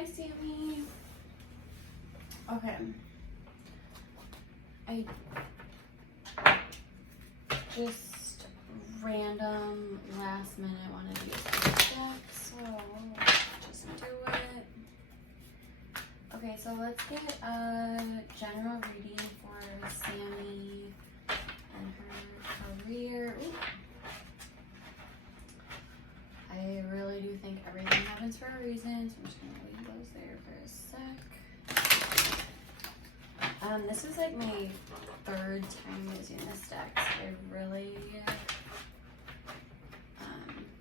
Hi, Sammy. Okay. I just random last minute wanted to use this deck, so just do it. Okay, so let's get a general reading for Sammy and her career. Ooh. I really do think everything happens for a reason, so I'm just gonna leave those there for a sec. This is like my third time using this deck, so I really,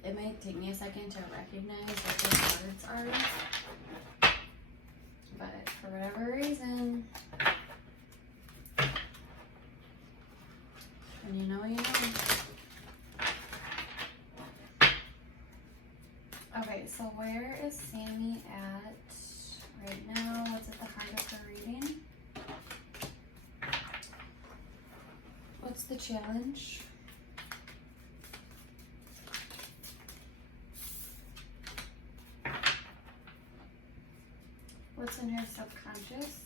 it might take me a second to recognize what the cards are, but for whatever reason, when you know, you know. Okay, so where is Sammy at right now? What's at the heart of her reading? What's the challenge? What's in her subconscious?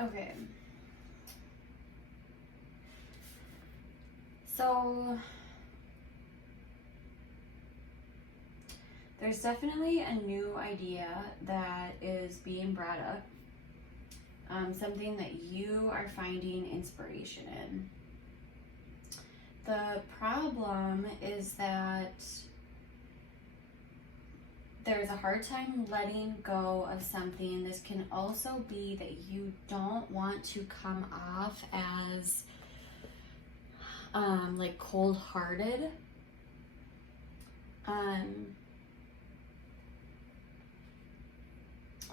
Okay. So there's definitely a new idea that is being brought up, something that you are finding inspiration in. The problem is that there's a hard time letting go of something. This can also be that you don't want to come off as like cold-hearted.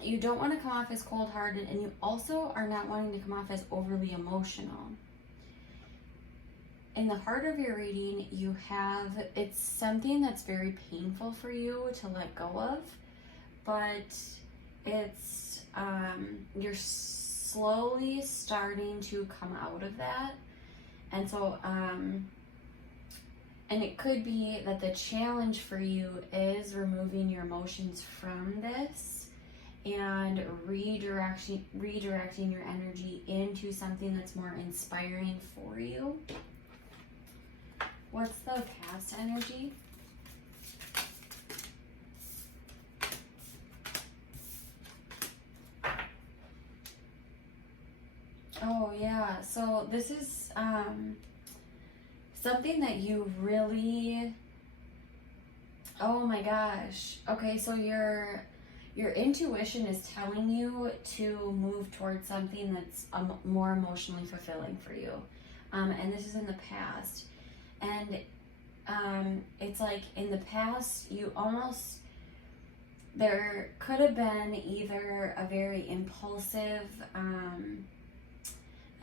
You don't want to come off as cold-hearted, and you also are not wanting to come off as overly emotional. In the heart of your reading, you have, it's something that's very painful for you to let go of, but it's, you're slowly starting to come out of that. And so, and it could be that the challenge for you is removing your emotions from this and redirecting your energy into something that's more inspiring for you. What's the past energy? Oh yeah, so this is something that you really, oh my gosh. Okay, so your intuition is telling you to move towards something that's more emotionally fulfilling for you. And this is in the past. And it's like in the past, you almost, there could have been either a very impulsive,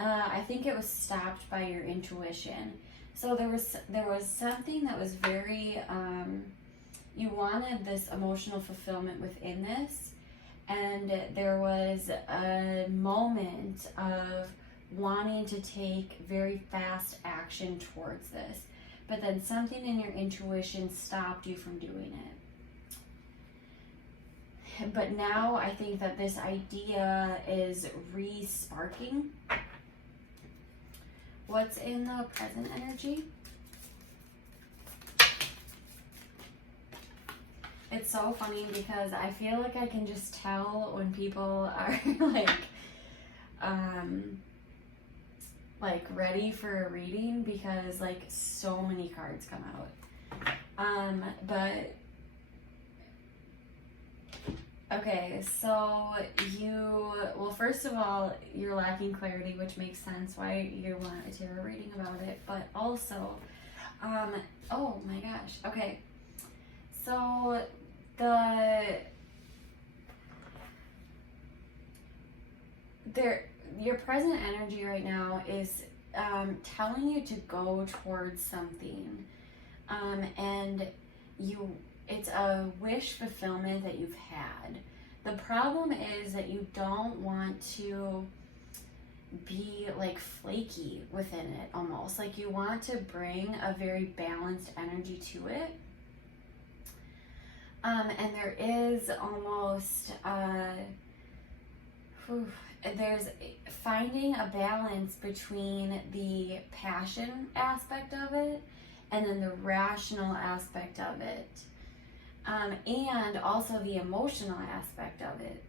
I think it was stopped by your intuition. So there was something that was very, you wanted this emotional fulfillment within this, and there was a moment of wanting to take very fast action towards this, but then something in your intuition stopped you from doing it. But now I think that this idea is re-sparking. What's in the present energy? It's so funny because I feel like I can just tell when people are like ready for a reading, because like so many cards come out. But okay, so well, first of all, you're lacking clarity, which makes sense why you want a tarot reading about it, but also, oh my gosh, okay, so your present energy right now is telling you to go towards something, and it's a wish fulfillment that you've had. The problem is that you don't want to be like flaky within it, almost like you want to bring a very balanced energy to it. And there is almost there's finding a balance between the passion aspect of it and then the rational aspect of it, and also the emotional aspect of it.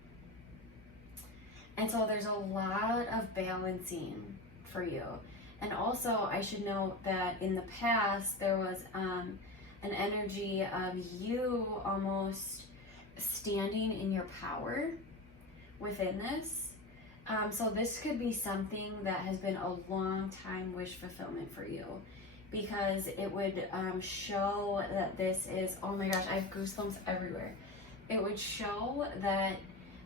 And so there's a lot of balancing for you. And also, I should note that in the past, there was an energy of you almost standing in your power within this. So this could be something that has been a long time wish fulfillment for you, because it would show that this is, oh my gosh, I have goosebumps everywhere. It would show that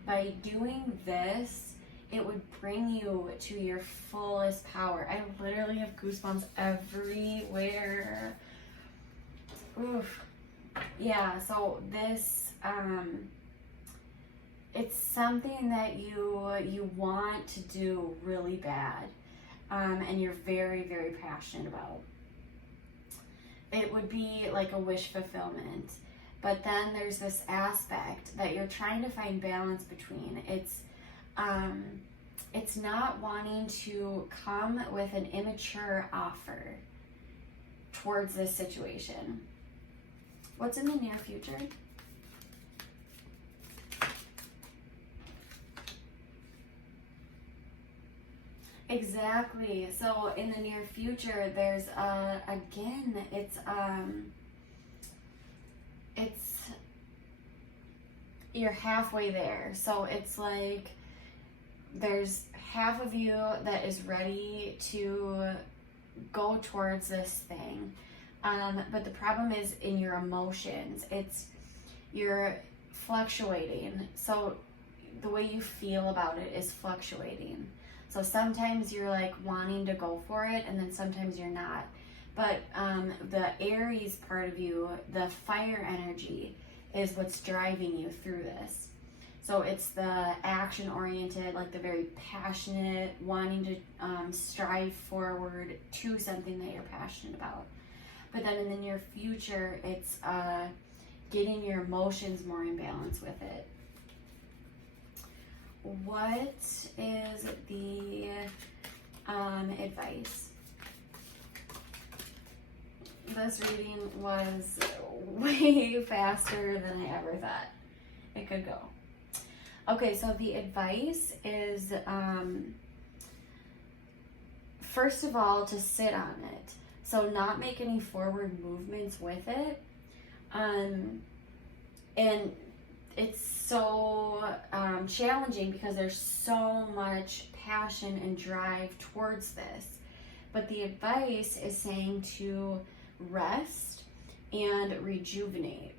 by doing this, it would bring you to your fullest power. I literally have goosebumps everywhere. Oof. Yeah, so this, it's something that you want to do really bad, and you're very, very passionate about. It would be like a wish fulfillment. But then there's this aspect that you're trying to find balance between. It's not wanting to come with an immature offer towards this situation. What's in the near future? Exactly. So in the near future, there's again, it's you're halfway there. So it's like there's half of you that is ready to go towards this thing, but the problem is in your emotions. You're fluctuating. So the way you feel about it is fluctuating. So sometimes you're like wanting to go for it, and then sometimes you're not. But the Aries part of you, the fire energy, is what's driving you through this. So it's the action-oriented, like the very passionate, wanting to strive forward to something that you're passionate about. But then in the near future, it's getting your emotions more in balance with it. What is the advice? This reading was way faster than I ever thought it could go. Okay, so the advice is, first of all, to sit on it. So not make any forward movements with it. And it's so challenging because there's so much passion and drive towards this. But the advice is saying to rest and rejuvenate,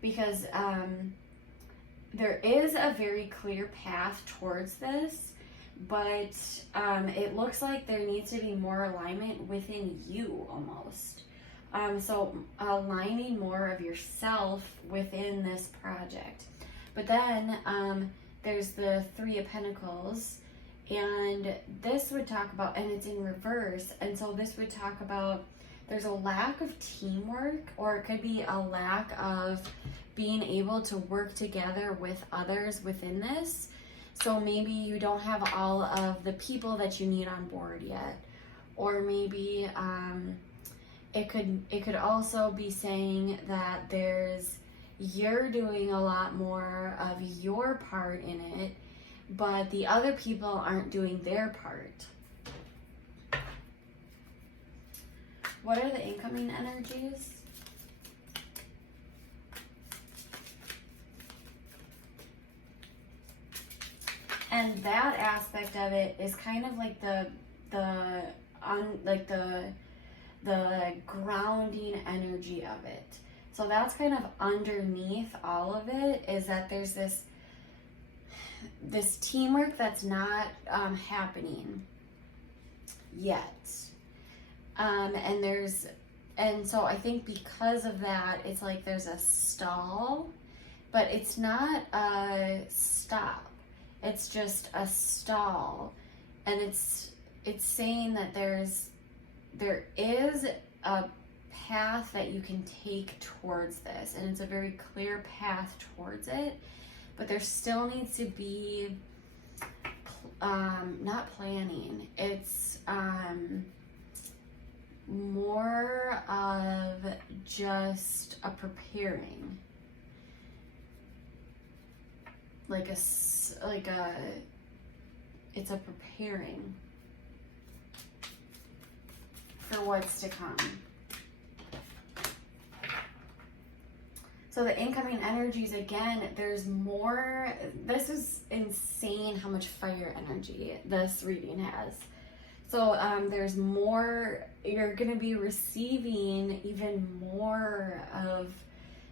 because there is a very clear path towards this, but it looks like there needs to be more alignment within you almost. So aligning more of yourself within this project. But then there's the Three of Pentacles, and this would talk about, and it's in reverse, and so this would talk about there's a lack of teamwork, or it could be a lack of being able to work together with others within this. So maybe you don't have all of the people that you need on board yet, or maybe it could also be saying that you're doing a lot more of your part in it, but the other people aren't doing their part. What are the incoming energies? And that aspect of it is kind of like the grounding energy of it. So that's kind of underneath all of it, is that there's this teamwork that's not happening yet. And there's And so I think because of that, it's like there's a stall, but it's not a stop. It's just a stall. And it's saying that there is a path that you can take towards this, and it's a very clear path towards it, but there still needs to be not planning. It's more of just a preparing, it's a preparing for what's to come. So the incoming energies, again, there's more. This is insane how much fire energy this reading has. So there's more. You're going to be receiving even more of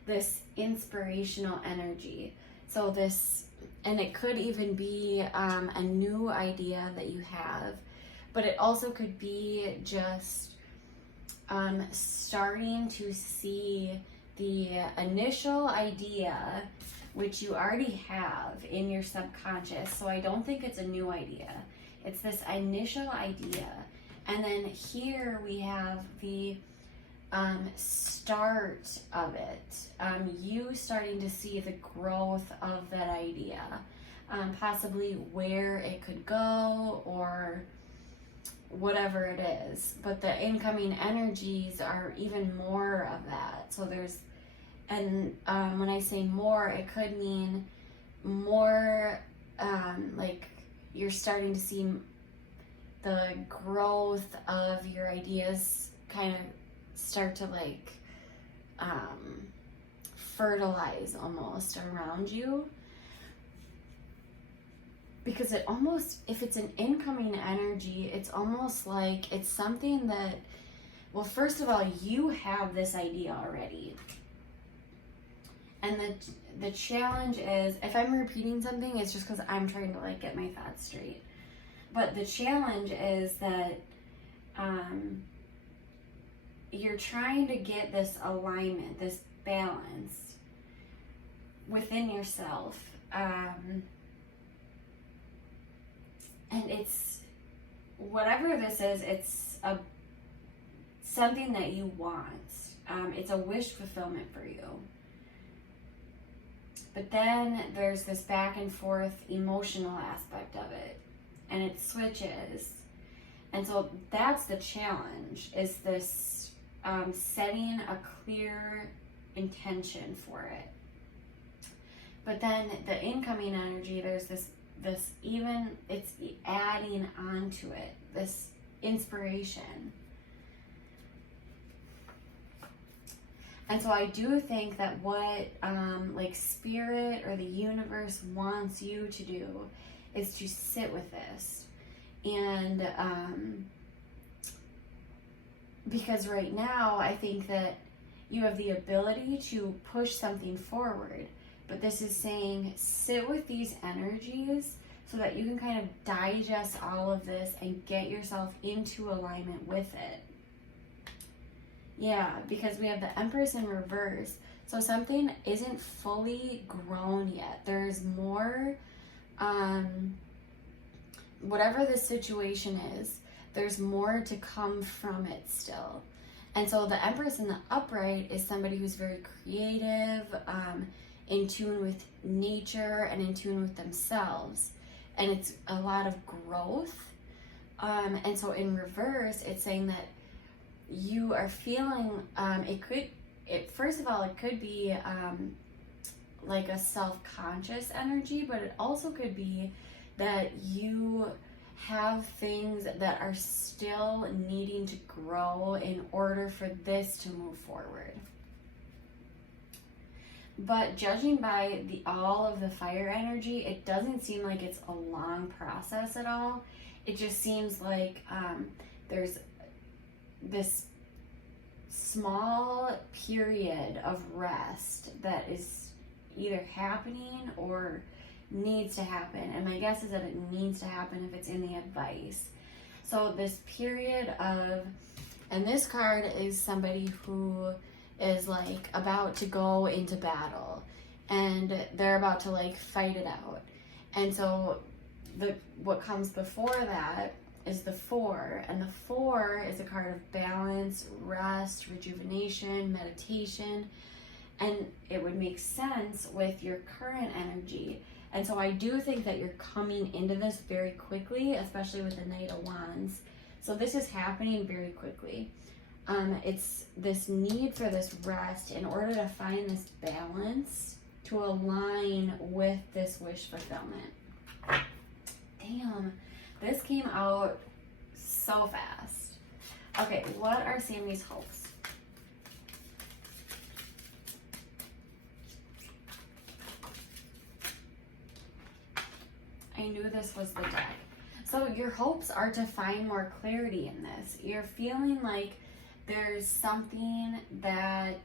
this inspirational energy. So this, and it could even be a new idea that you have, but it also could be just starting to see the initial idea, which you already have in your subconscious. So I don't think it's a new idea. It's this initial idea. And then here we have the start of it. You starting to see the growth of that idea. Possibly where it could go or whatever it is. But the incoming energies are even more of that. So there's, and when I say more, it could mean more, like you're starting to see the growth of your ideas kind of start to like fertilize almost around you. Because it almost, if it's an incoming energy, it's almost like it's something that, well, first of all, you have this idea already. And the challenge is, if I'm repeating something, it's just because I'm trying to like get my thoughts straight. But the challenge is that you're trying to get this alignment, this balance within yourself. And it's, whatever this is, it's something that you want. It's a wish fulfillment for you. But then there's this back and forth emotional aspect of it, and it switches. And so that's the challenge, is this setting a clear intention for it. But then the incoming energy, there's this even, it's adding on to it, this inspiration. And so I do think that what like spirit or the universe wants you to do is to sit with this. And because right now I think that you have the ability to push something forward, but this is saying sit with these energies so that you can kind of digest all of this and get yourself into alignment with it. Yeah, because we have the Empress in reverse. So something isn't fully grown yet. There's more, whatever the situation is, there's more to come from it still. And so the Empress in the upright is somebody who's very creative, in tune with nature and in tune with themselves. And it's a lot of growth. And so in reverse, it's saying that you are feeling, first of all, it could be like a self-conscious energy, but it also could be that you have things that are still needing to grow in order for this to move forward. But judging by all of the fire energy, it doesn't seem like it's a long process at all. It just seems like there's this small period of rest that is either happening or needs to happen. And my guess is that it needs to happen if it's in the advice. So this period of And this card is somebody who is like about to go into battle and they're about to like fight it out. And so what comes before that is the 4, and the 4 is a card of balance, rest, rejuvenation, meditation, and it would make sense with your current energy. And so I do think that you're coming into this very quickly, especially with the Knight of Wands. So this is happening very quickly. It's this need for this rest in order to find this balance to align with this wish fulfillment. Damn, this came out so fast. Okay, what are Sammy's hopes? I knew this was the deck. So your hopes are to find more clarity in this. You're feeling like there's something that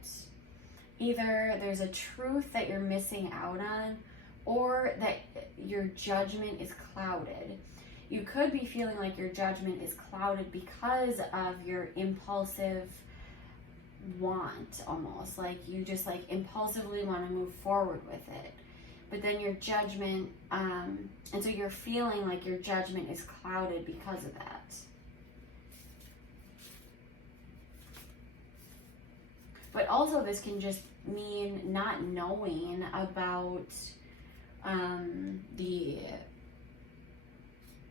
either there's a truth that you're missing out on, or that your judgment is clouded. You could be feeling like your judgment is clouded because of your impulsive want, almost like you just like impulsively want to move forward with it. But then your judgment, and so you're feeling like your judgment is clouded because of that. But also this can just mean not knowing about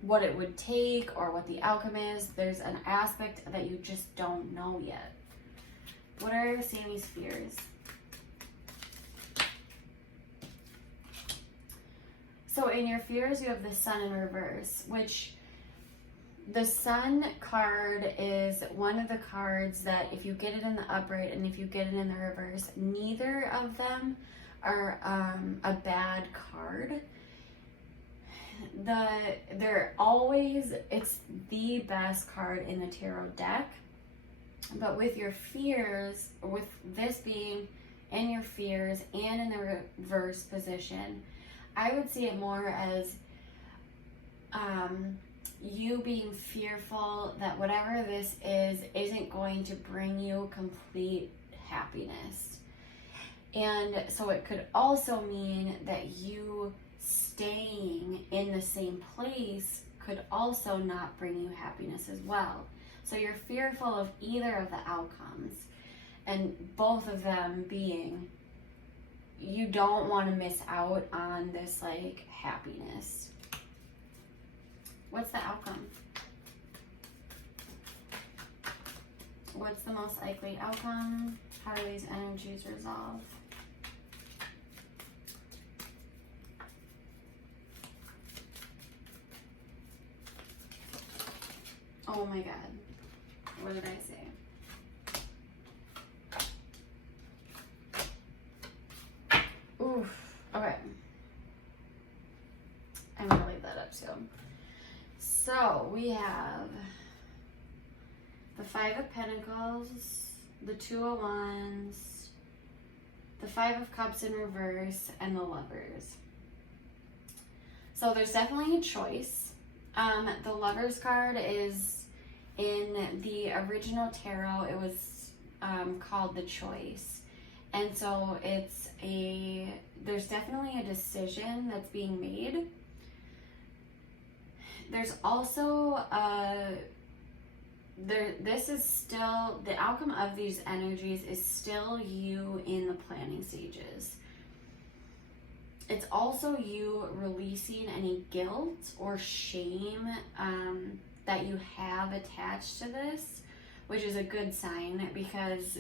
what it would take or what the outcome is. There's an aspect that you just don't know yet. What are Sammy's fears? So in your fears, you have the Sun in reverse, which the Sun card is one of the cards that if you get it in the upright and if you get it in the reverse, neither of them are a bad card. It's the best card in the tarot deck. But with your fears, with this being in your fears and in the reverse position, I would see it more as you being fearful that whatever this is isn't going to bring you complete happiness. And so it could also mean that you staying in the same place could also not bring you happiness as well. So you're fearful of either of the outcomes, and both of them being you don't want to miss out on this like happiness. What's the outcome? What's the most likely outcome? How do these energies resolve? Oh my God. What did I say? Oof. Okay. I'm gonna leave that up too. So we have the 5 of Pentacles, the 2 of Wands, the 5 of Cups in reverse, and the Lovers. So there's definitely a choice. The Lovers card is in the original tarot. It was called the Choice. And so there's definitely a decision that's being made. There's also this is still, the outcome of these energies is still you in the planning stages. It's also you releasing any guilt or shame that you have attached to this, which is a good sign because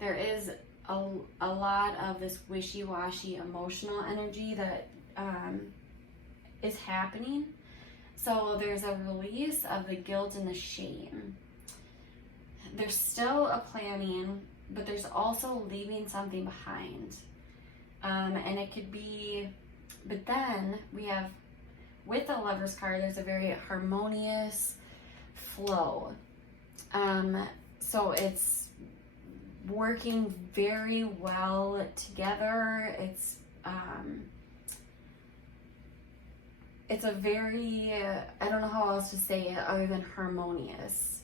there is a lot of this wishy-washy emotional energy that is happening. So there's a release of the guilt and the shame. There's still a planning, but there's also leaving something behind. And it could be, but then we have, with the Lovers card, there's a very harmonious flow. So it's working very well together. It's a very, I don't know how else to say it other than harmonious.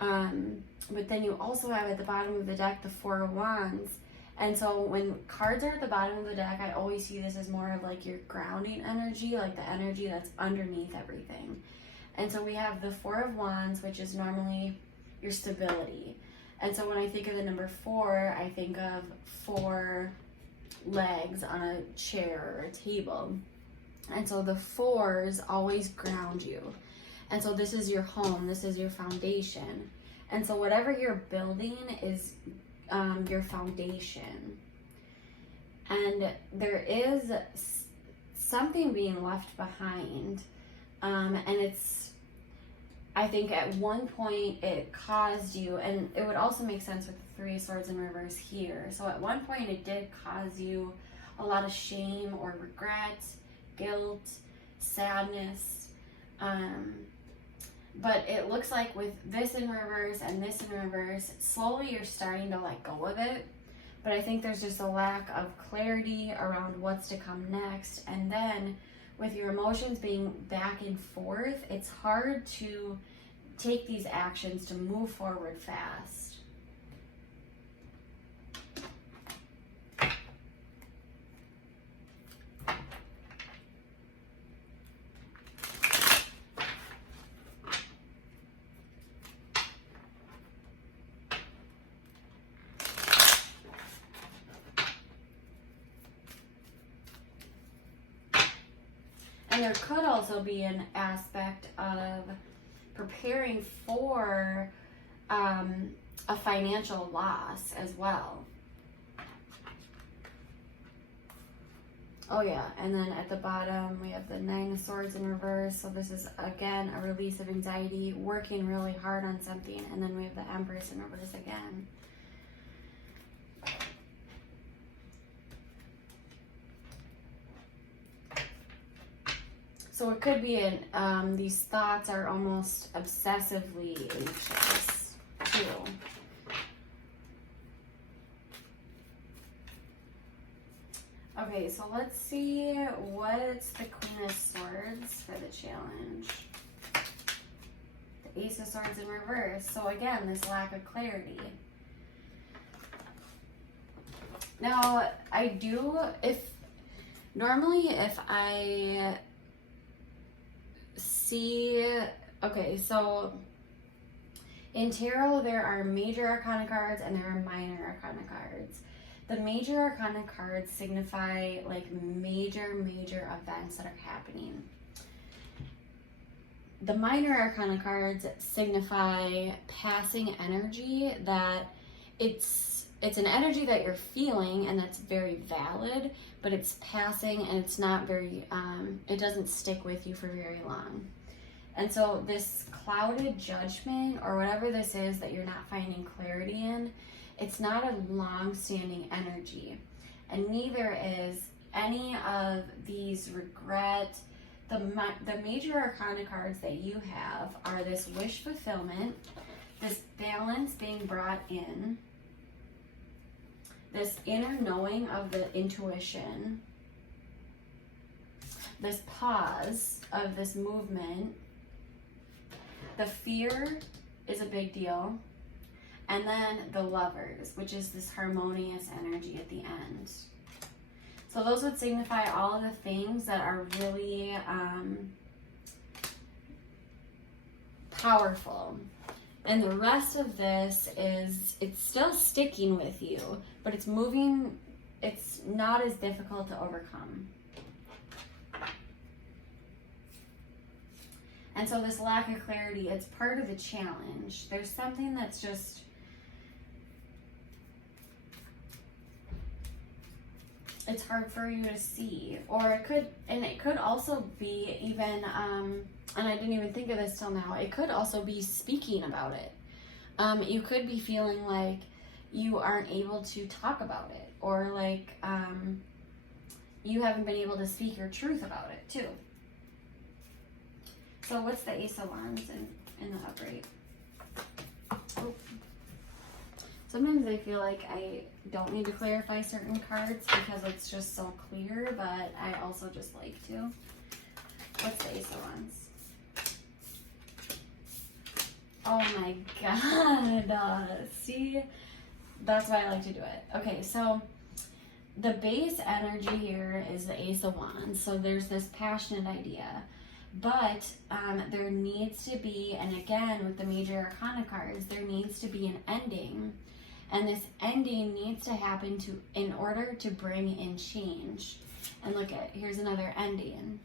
But then you also have at the bottom of the deck the Four of Wands. And so when cards are at the bottom of the deck, I always see this as more of like your grounding energy, like the energy that's underneath everything. And so we have the Four of Wands, which is normally your stability. And so when I think of the number 4, I think of 4 legs on a chair or a table. And so the 4s always ground you. And so this is your home, this is your foundation. And so whatever you're building is your foundation. And there is something being left behind. And it's, I think at one point it caused you, and it would also make sense with the 3 of Swords in reverse here. So at one point it did cause you a lot of shame or regret, guilt, sadness. But it looks like with this in reverse and this in reverse, slowly you're starting to let go of it. But I think there's just a lack of clarity around what's to come next. And then with your emotions being back and forth, it's hard to take these actions to move forward fast. And there could also be an aspect of preparing for a financial loss as well. Oh yeah, and then at the bottom we have the 9 of Swords in reverse. So this is again a release of anxiety, working really hard on something. And then we have the Empress in reverse again. So it could be these thoughts are almost obsessively anxious too. Okay, so let's see what's the Queen of Swords for the challenge. The Ace of Swords in reverse. So again, this lack of clarity. Now, normally if I see, okay, so in tarot there are major arcana cards and there are minor arcana cards. The major arcana cards signify like major events that are happening. The minor arcana cards signify passing energy, that it's an energy that you're feeling and that's very valid, but it's passing and it's not very, it doesn't stick with you for very long. And so this clouded judgment or whatever this is that you're not finding clarity in, it's not a long-standing energy. And neither is any of these regret. The major arcana cards that you have are this wish fulfillment, this balance being brought in, this inner knowing of the intuition, this pause of this movement. The fear is a big deal. And then the Lovers, which is this harmonious energy at the end. So those would signify all of the things that are really powerful. And the rest of this it's still sticking with you, but it's moving, it's not as difficult to overcome. And so this lack of clarity, it's part of the challenge. There's something that's just, it's hard for you to see. Or it could also be even, and I didn't even think of this till now, it could also be speaking about it. You could be feeling like you aren't able to talk about it, or like you haven't been able to speak your truth about it too. So what's the Ace of Wands in the upright? Oh. Sometimes I feel like I don't need to clarify certain cards because it's just so clear, but I also just like to. What's the Ace of Wands? Oh my God. See, that's why I like to do it. Okay, so the base energy here is the Ace of Wands. So there's this passionate idea. But there needs to be, and again, with the major arcana cards, there needs to be an ending. And this ending needs to happen in order to bring in change. And look at, here's another ending.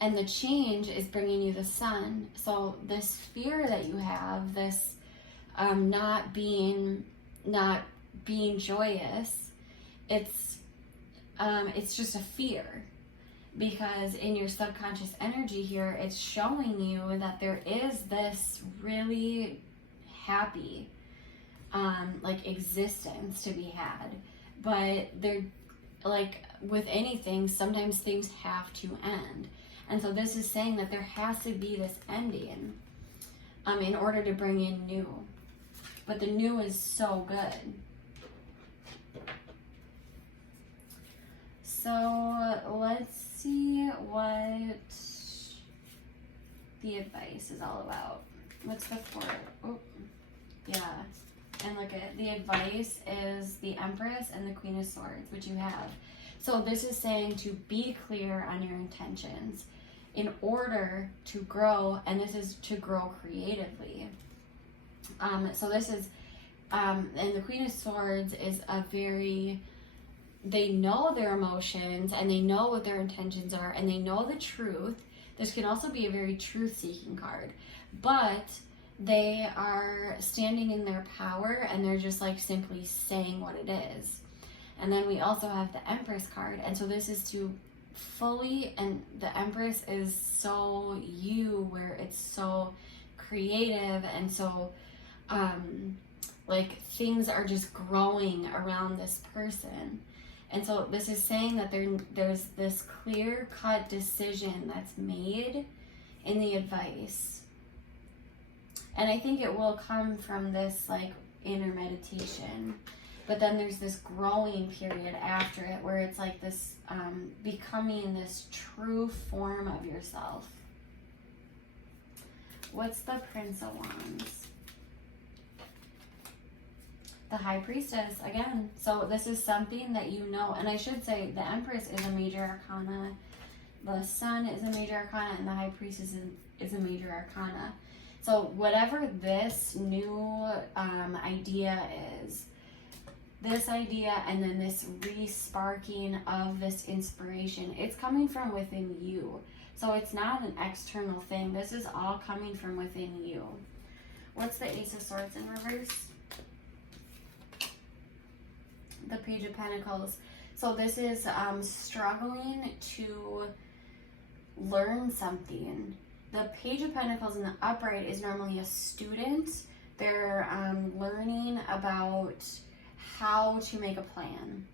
And the change is bringing you the sun. So this fear that you have, this not being joyous, it's just a fear. Because in your subconscious energy here, it's showing you that there is this really happy like existence to be had. But they're like with anything, sometimes things have to end. And so this is saying that there has to be this ending in order to bring in new. But the new is so good. So let's see what the advice is all about. What's the four? Oh, yeah. And look at the advice is the Empress and the Queen of Swords, which you have. So this is saying to be clear on your intentions in order to grow, and this is to grow creatively. So this is, and the Queen of Swords is a very, they know their emotions and they know what their intentions are and they know the truth. This can also be a very truth-seeking card, but they are standing in their power and they're just like simply saying what it is. And then we also have the Empress card, and so this is to fully, and the Empress is so you, where it's so creative and so like things are just growing around this person. And so this is saying that there's this clear-cut decision that's made in the advice. And I think it will come from this like inner meditation. But then there's this growing period after it where it's like this becoming this true form of yourself. What's the Prince of Wands? The High Priestess, again. So this is something that you know, and I should say the Empress is a major arcana, the Sun is a major arcana, and the High Priestess is a major arcana. So whatever this new idea is, this idea and then this re-sparking of this inspiration, it's coming from within you. So it's not an external thing. This is all coming from within you. What's the Ace of Swords in reverse? The Page of Pentacles. So this is struggling to learn something. The Page of Pentacles in the upright is normally a student. They're learning about how to make a plan.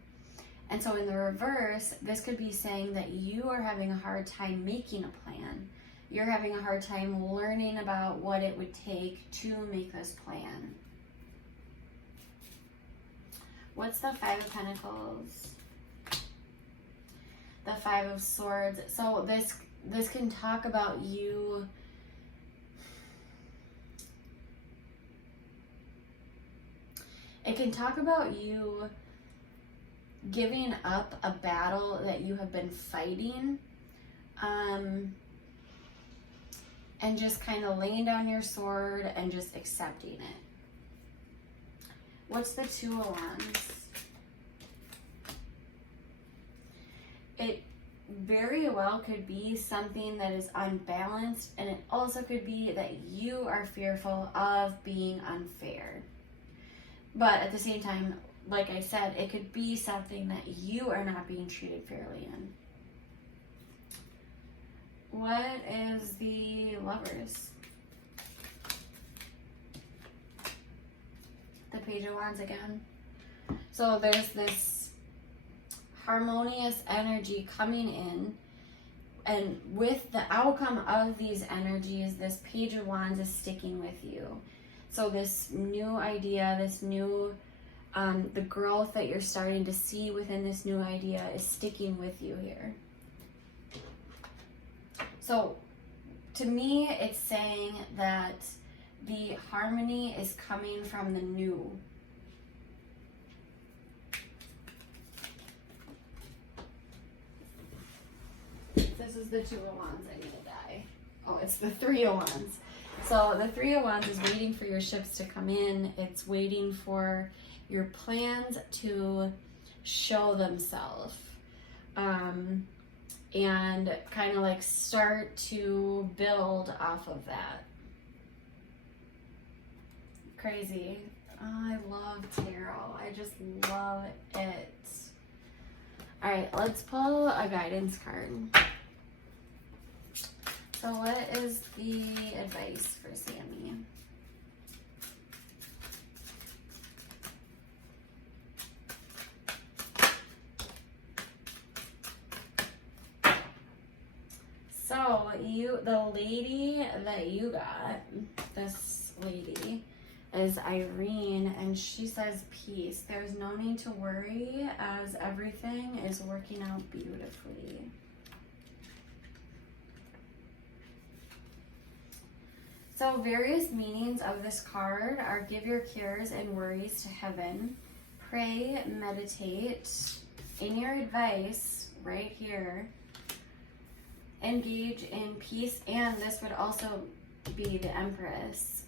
And so in the reverse, this could be saying that you are having a hard time making a plan. You're having a hard time learning about what it would take to make this plan. What's the Five of Pentacles? The Five of Swords. So this can talk about you it can talk about you giving up a battle that you have been fighting, and just kind of laying down your sword and just accepting it. What's the Two of Wands? It very well could be something that is unbalanced, and it also could be that you are fearful of being unfair. But at the same time, like I said, it could be something that you are not being treated fairly in. What is the Lovers? The Page of Wands again. So there's this harmonious energy coming in, and with the outcome of these energies, this Page of Wands is sticking with you. So this new idea, this new, the growth that you're starting to see within this new idea is sticking with you here. So to me, it's saying that the harmony is coming from the new. This is the Two of Wands I need to die. Oh, it's the Three of Wands. So the Three of Wands is waiting for your ships to come in. It's waiting for your plans to show themselves. And kind of like start to build off of that. Crazy. Oh, I love tarot. I just love it. All right, let's pull a guidance card. So what is the advice for Sammy? So the lady that you got, this lady, is Irene, and she says peace. There's no need to worry as everything is working out beautifully. So various meanings of this card are give your cares and worries to heaven, pray, meditate. In your advice, right here, engage in peace, and this would also be the Empress,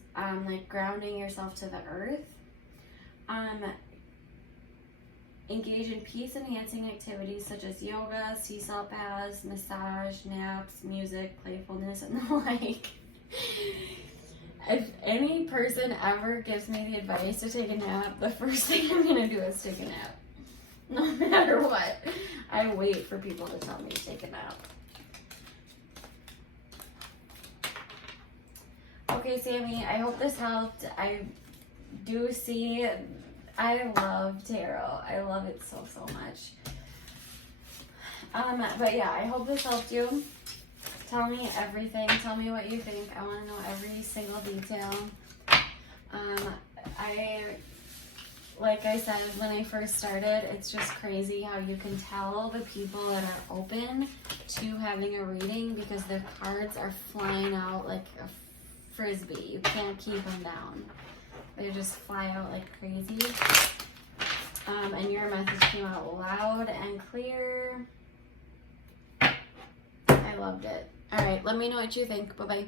like grounding yourself to the earth. Engage in peace-enhancing activities such as yoga, sea salt baths, massage, naps, music, playfulness, and the like. If any person ever gives me the advice to take a nap, the first thing I'm gonna do is take a nap. No matter what. I wait for people to tell me to take a nap. Okay, Sammy, I hope this helped. I do see, I love tarot. I love it so, so much. But yeah, I hope this helped you. Tell me everything. Tell me what you think. I want to know every single detail. Like I said, when I first started, it's just crazy how you can tell the people that are open to having a reading because their cards are flying out like a frisbee. You can't keep them down. They just fly out like crazy. And your message came out loud and clear. I loved it. All right, let me know what you think. Bye-bye.